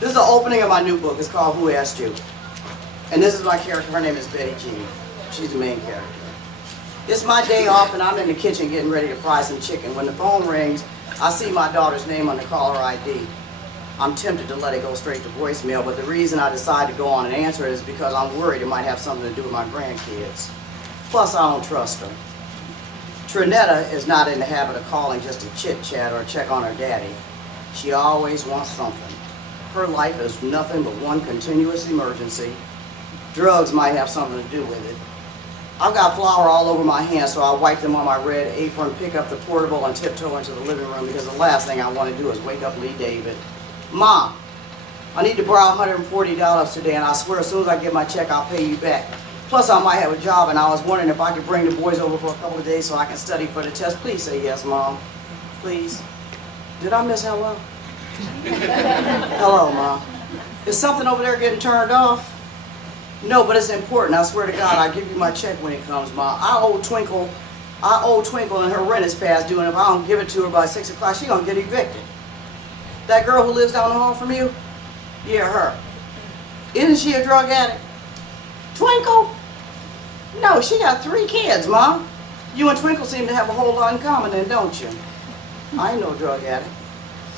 This is the opening of my new book. It's called Who Asked You? And this is my character. Her name is Betty Jean. She's the main character. It's my day off and I'm in the kitchen getting ready to fry some chicken. When the phone rings, I see my daughter's name on the caller ID. I'm tempted to let it go straight to voicemail, but the reason I decided to go on and answer it is because I'm worried it might have something to do with my grandkids. Plus, I don't trust her. Trinetta is not in the habit of calling just to chit-chat or check on her daddy. She always wants something. Her life is nothing but one continuous emergency. Drugs might have something to do with it. I've got flour all over my hands, so I wipe them on my red apron, pick up the portable, and tiptoe into the living room because the last thing I want to do is wake up Lee David. Mom, I need to borrow $140 today, and I swear as soon as I get my check, I'll pay you back. Plus, I might have a job, and I was wondering if I could bring the boys over for a couple of days so I can study for the test. Please say yes, Mom. Please. Did I miss hello? Hello, Mom. Is something over there getting turned off? No, but it's important. I swear to God, I'll give you my check when it comes, Mom. I owe Twinkle, and her rent is past due, and if I don't give it to her by 6 o'clock, she's going to get evicted. That girl who lives down the hall from you? Yeah, her. Isn't she a drug addict? Twinkle? No, she got 3 kids, Mom. You and Twinkle seem to have a whole lot in common then, don't you? I ain't no drug addict.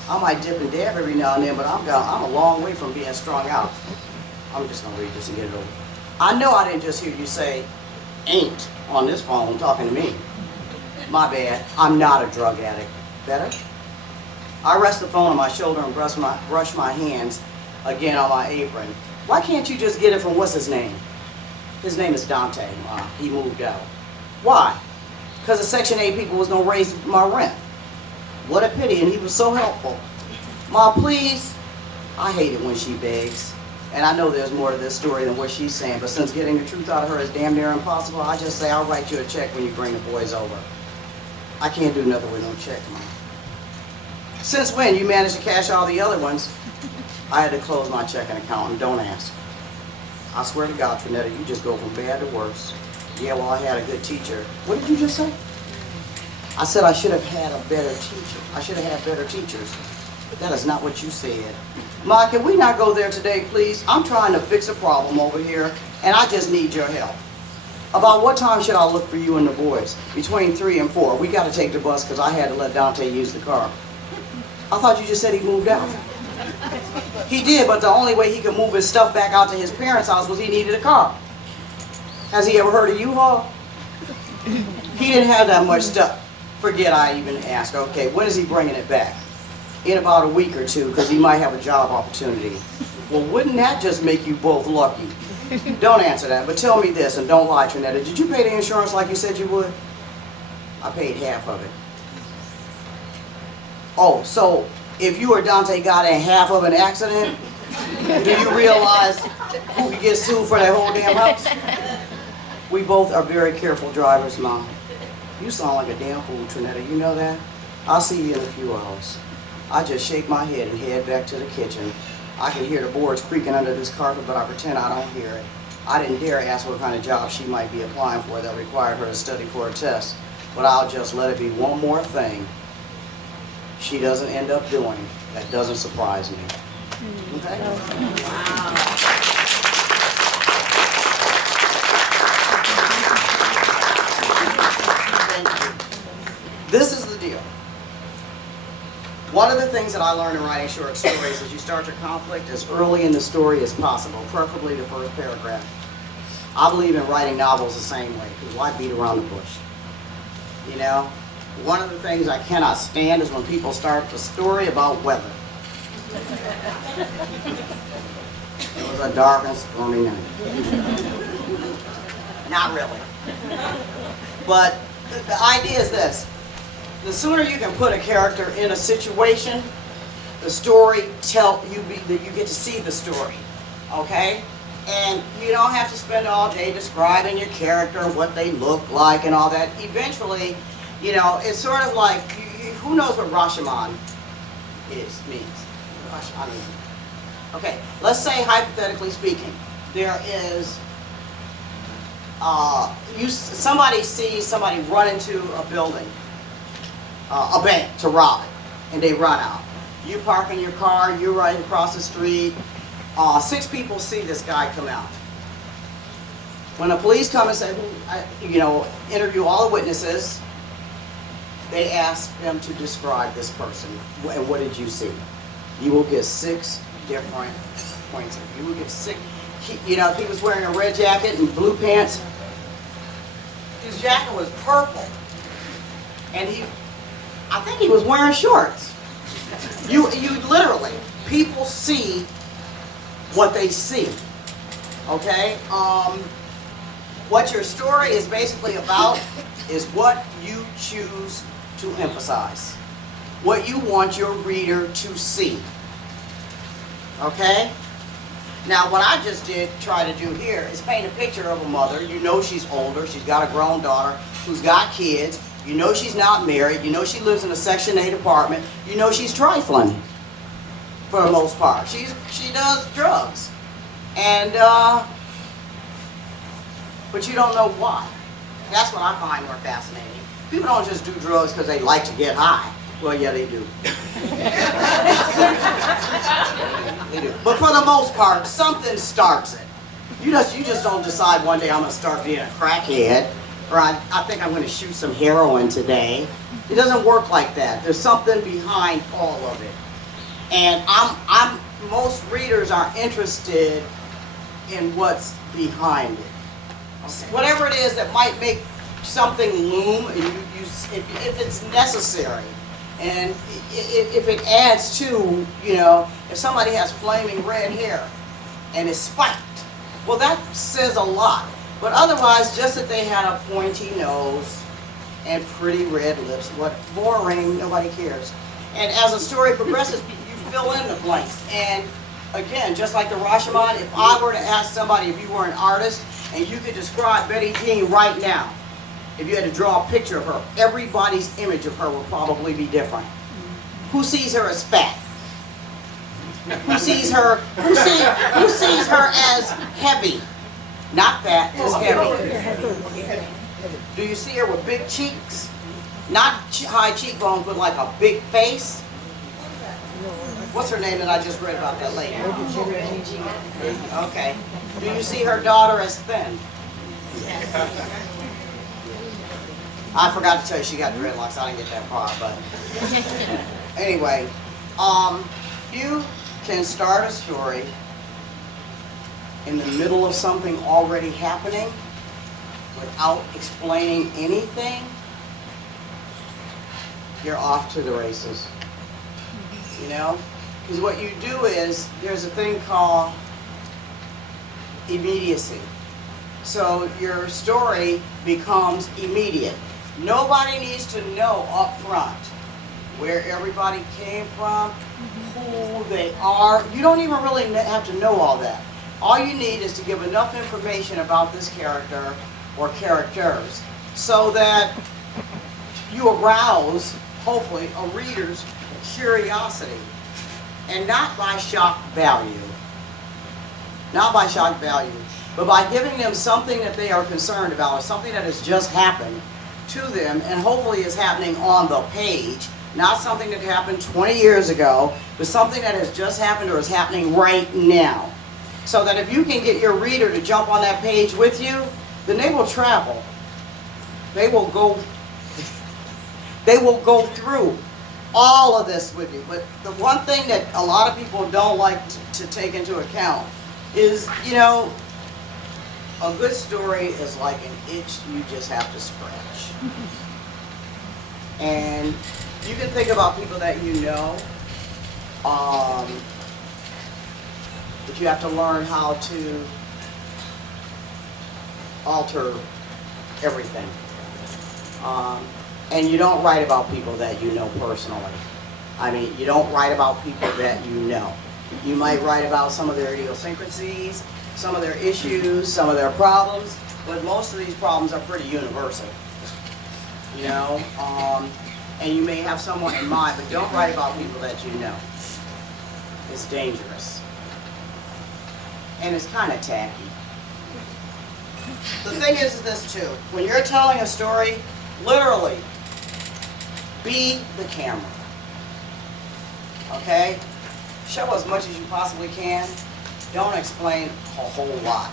I might dip and dab every now and then, but I'm a long way from being strung out. I'm just going to read this and get it over. I know I didn't just hear you say ain't on this phone talking to me. My bad. I'm not a drug addict. Better? I rest the phone on my shoulder and brush my hands again on my apron. Why can't you just get it from what's his name? His name is Dante. He moved out. Why? Because the Section 8 people was going to raise my rent. What a pity, and he was so helpful. Ma, please. I hate it when she begs. And I know there's more to this story than what she's saying, but since getting the truth out of her is damn near impossible, I just say I'll write you a check when you bring the boys over. I can't do nothing with no check, Mom. Since when you managed to cash all the other ones? I had to close my checking account, and don't ask. I swear to God, Trinetta, you just go from bad to worse. Yeah, well, I had a good teacher. What did you just say? I said I should have had a better teacher. I should have had better teachers. But that is not what you said. Ma, can we not go there today, please? I'm trying to fix a problem over here, and I just need your help. About what time should I look for you and the boys? Between 3 and 4. We got to take the bus because I had to let Dante use the car. I thought you just said he moved out. He did, but the only way he could move his stuff back out to his parents' house was he needed a car. Has he ever heard of U-Haul? He didn't have that much stuff. Forget I even asked. Okay, when is he bringing it back? In about a week or 2, because he might have a job opportunity. Well, wouldn't that just make you both lucky? Don't answer that, but tell me this, and don't lie, Trinetta. Did you pay the insurance like you said you would? I paid half of it. Oh, so if you or Dante got in half of an accident, do you realize who could get sued for that whole damn house? We both are very careful drivers, Mom. You sound like a damn fool, Trinetta. You know that? I'll see you in a few hours. I just shake my head and head back to the kitchen. I can hear the boards creaking under this carpet, but I pretend I don't hear it. I didn't dare ask what kind of job she might be applying for that required her to study for a test, but I'll just let it be one more thing she doesn't end up doing that doesn't surprise me. Okay? Wow. This is the deal. One of the things that I learned in writing short stories is you start your conflict as early in the story as possible, preferably the first paragraph. I believe in writing novels the same way, because why beat around the bush? You know, one of the things I cannot stand is when people start the story about weather. It was a dark and stormy night. Not really. But the idea is this. The sooner you can put a character in a situation, the story you get to see the story, okay? And you don't have to spend all day describing your character and what they look like and all that. Eventually, you know, it's sort of like, who knows what Rashomon means? Okay, let's say hypothetically speaking, there is somebody sees somebody run into a building. A bank to rob it, and they run out. You park in your car, you're right across the street. 6 people see this guy come out. When the police come and say, interview all the witnesses, they ask them to describe this person. And what did you see? You will get 6 different points of view. You will get 6. If he was wearing a red jacket and blue pants, his jacket was purple. And I think he was wearing shorts. You literally, people see what they see. Okay? What your story is basically about is what you choose to emphasize. What you want your reader to see. Okay? Now, what I just try to do here is paint a picture of a mother. You know she's older. She's got a grown daughter who's got kids. You know she's not married. You know she lives in a Section 8 apartment. You know she's trifling for the most part. She does drugs. And, but you don't know why. That's what I find more fascinating. People don't just do drugs because they like to get high. Well, yeah, they do. They do. But for the most part, something starts it. You just don't decide one day I'm going to start being a crackhead, or I think I'm going to shoot some heroin today. It doesn't work like that. There's something behind all of it. And most readers are interested in what's behind it. Whatever it is that might make something loom, and if it's necessary, and if it adds to, if somebody has flaming red hair and is spiked, well, that says a lot. But otherwise, just that they had a pointy nose and pretty red lips, what boring, nobody cares. And as the story progresses, you fill in the blanks. And again, just like the Rashomon, if I were to ask somebody if you were an artist and you could describe Betty Jean right now, if you had to draw a picture of her, everybody's image of her would probably be different. Who sees her as fat? Who sees her as heavy? Not fat, as heavy. Do you see her with big cheeks? Not high cheekbones, but like a big face? What's her name that I just read about, that lady? Okay. Do you see her daughter as thin? I forgot to tell you she got dreadlocks. I didn't get that far, but anyway, you can start a story in the middle of something already happening without explaining anything. You're off to the races. Because what you do is, there's a thing called immediacy. So your story becomes immediate. Nobody needs to know up front where everybody came from, who they are. You don't even really have to know all that. All you need is to give enough information about this character or characters so that you arouse, hopefully, a reader's curiosity, and not by shock value. Not by shock value, but by giving them something that they are concerned about, or something that has just happened to them, and hopefully is happening on the page, not something that happened 20 years ago, but something that has just happened or is happening right now. So that if you can get your reader to jump on that page with you, then they will travel. They will go through all of this with you. But the one thing that a lot of people don't like to take into account is, a good story is like an itch you just have to scratch. And you can think about people that you know, but you have to learn how to alter everything. And you don't write about people that you know personally. I mean, you don't write about people that you know. You might write about some of their idiosyncrasies, some of their issues, some of their problems, but most of these problems are pretty universal. And you may have someone in mind, but don't write about people that you know. It's dangerous. And it's kind of tacky. The thing is this too, when you're telling a story, literally, be the camera. okay? Show as much as you possibly can. Don't explain a whole lot.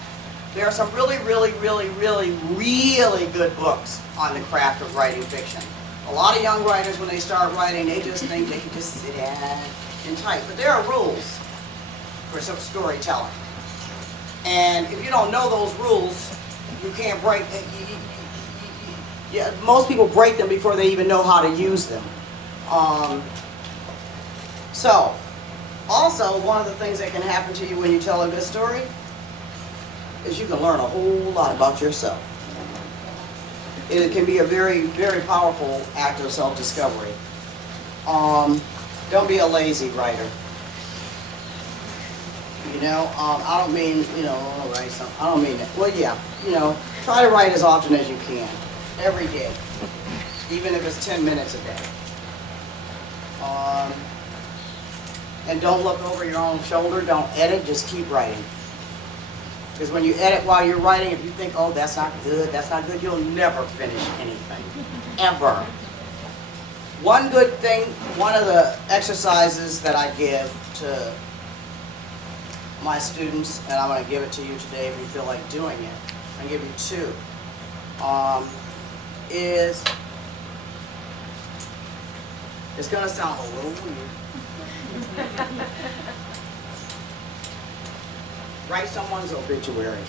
There are some really, really, really, really, really good books on the craft of writing fiction. A lot of young writers, when they start writing, they just think they can just sit down and type. But there are rules for some storytelling. And if you don't know those rules, you can't break them. Yeah, most people break them before they even know how to use them. So, also, one of the things that can happen to you when you tell a good story is you can learn a whole lot about yourself. It can be a very, very powerful act of self-discovery. Don't be a lazy writer. You know, I don't mean, you know, I'll write something. I don't mean that. Well, yeah, you know, try to write as often as you can, every day, even if it's 10 minutes a day. And don't look over your own shoulder. Don't edit. Just keep writing. Because when you edit while you're writing, if you think, oh, that's not good, you'll never finish anything, ever. One good thing, one of the exercises that I give to my students, and I'm going to give it to you today if you feel like doing it, I'm going to give you two, is, it's going to sound a little weird. Write someone's obituary.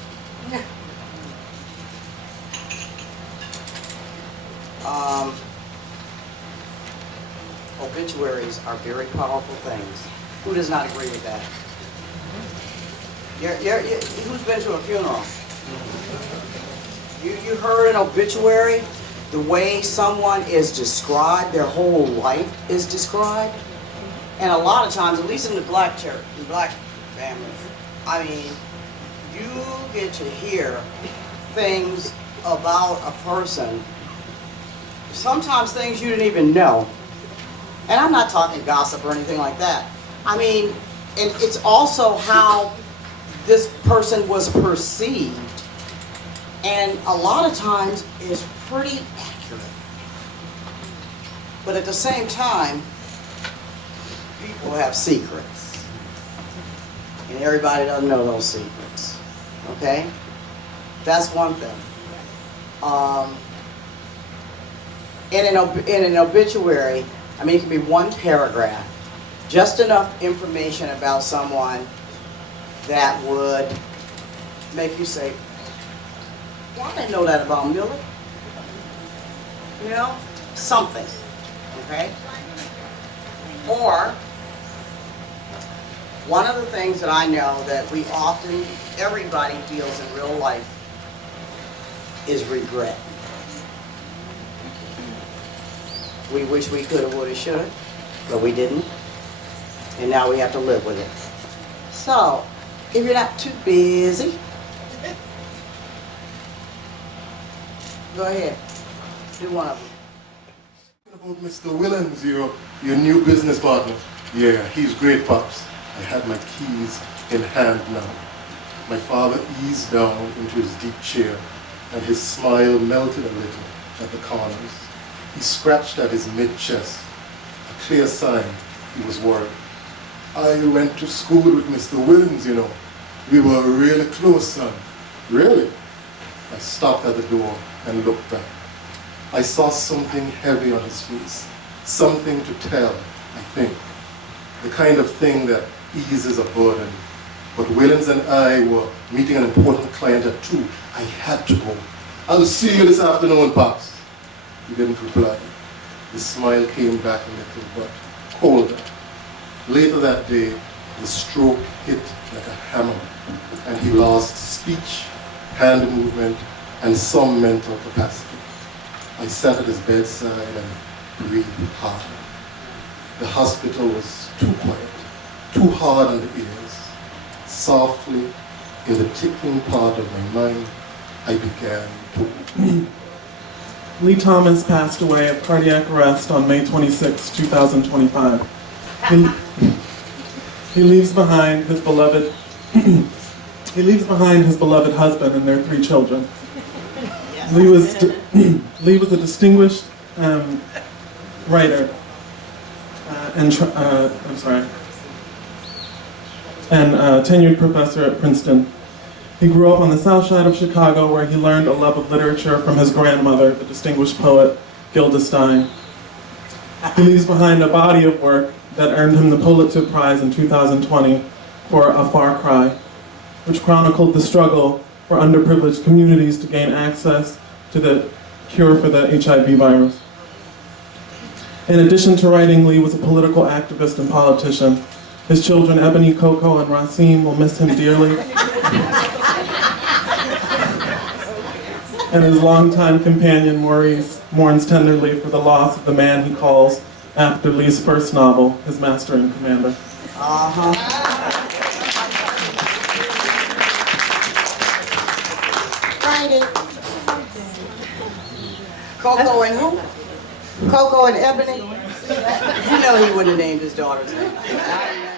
Obituaries are very powerful things. Who does not agree with that? Who's been to a funeral? You heard an obituary? The way someone is described, their whole life is described. And a lot of times, at least in the black church, the black families, I mean, you get to hear things about a person, sometimes things you didn't even know. And I'm not talking gossip or anything like that. I mean, and it's also how this person was perceived. And a lot of times is pretty accurate. But at the same time, people have secrets. And everybody doesn't know those secrets. Okay? That's one thing. In an obituary, I mean, it can be one paragraph, just enough information about someone that would make you say, well, I didn't know that about Miller. You know? Something. Okay? Or, one of the things that I know that we often, everybody feels in real life is regret. We wish we could have, would have, should have, but we didn't. And now we have to live with it. So, if you're not too busy, go ahead. Do one of them. About Mr. Williams, your new business partner. Yeah, he's great, Pops. I had my keys in hand now. My father eased down into his deep chair, and his smile melted a little at the corners. He scratched at his mid-chest, a clear sign he was worried. I went to school with Mr. Williams, you know. We were really close, son. Really? I stopped at the door and looked back. I saw something heavy on his face, something to tell, I think. The kind of thing that eases a burden. But Williams and I were meeting an important client at 2. I had to go. I'll see you this afternoon, Pops. He didn't reply. The smile came back a little, but colder. Later that day, the stroke hit like a hammer, and he lost speech, hand movement, and some mental capacity. I sat at his bedside and breathed hard. The hospital was too quiet, too hard on the ears. Softly, in the ticking part of my mind, I began to... Lee Thomas passed away of cardiac arrest on May 26, 2025. He leaves behind his beloved husband and their 3 children. Lee was a distinguished writer. tenured professor at Princeton. He grew up on the south side of Chicago, where he learned a love of literature from his grandmother, the distinguished poet Gilda Stein. He leaves behind a body of work that earned him the Pulitzer Prize in 2020 for A Far Cry, which chronicled the struggle for underprivileged communities to gain access to the cure for the HIV virus. In addition to writing, Lee was a political activist and politician. His children, Ebony, Coco, and Racine, will miss him dearly. And his longtime companion, Maurice, mourns tenderly for the loss of the man he calls, after Lee's first novel, his master and commander. Coco and who? Coco and Ebony? You know he wouldn't have named his daughter's name.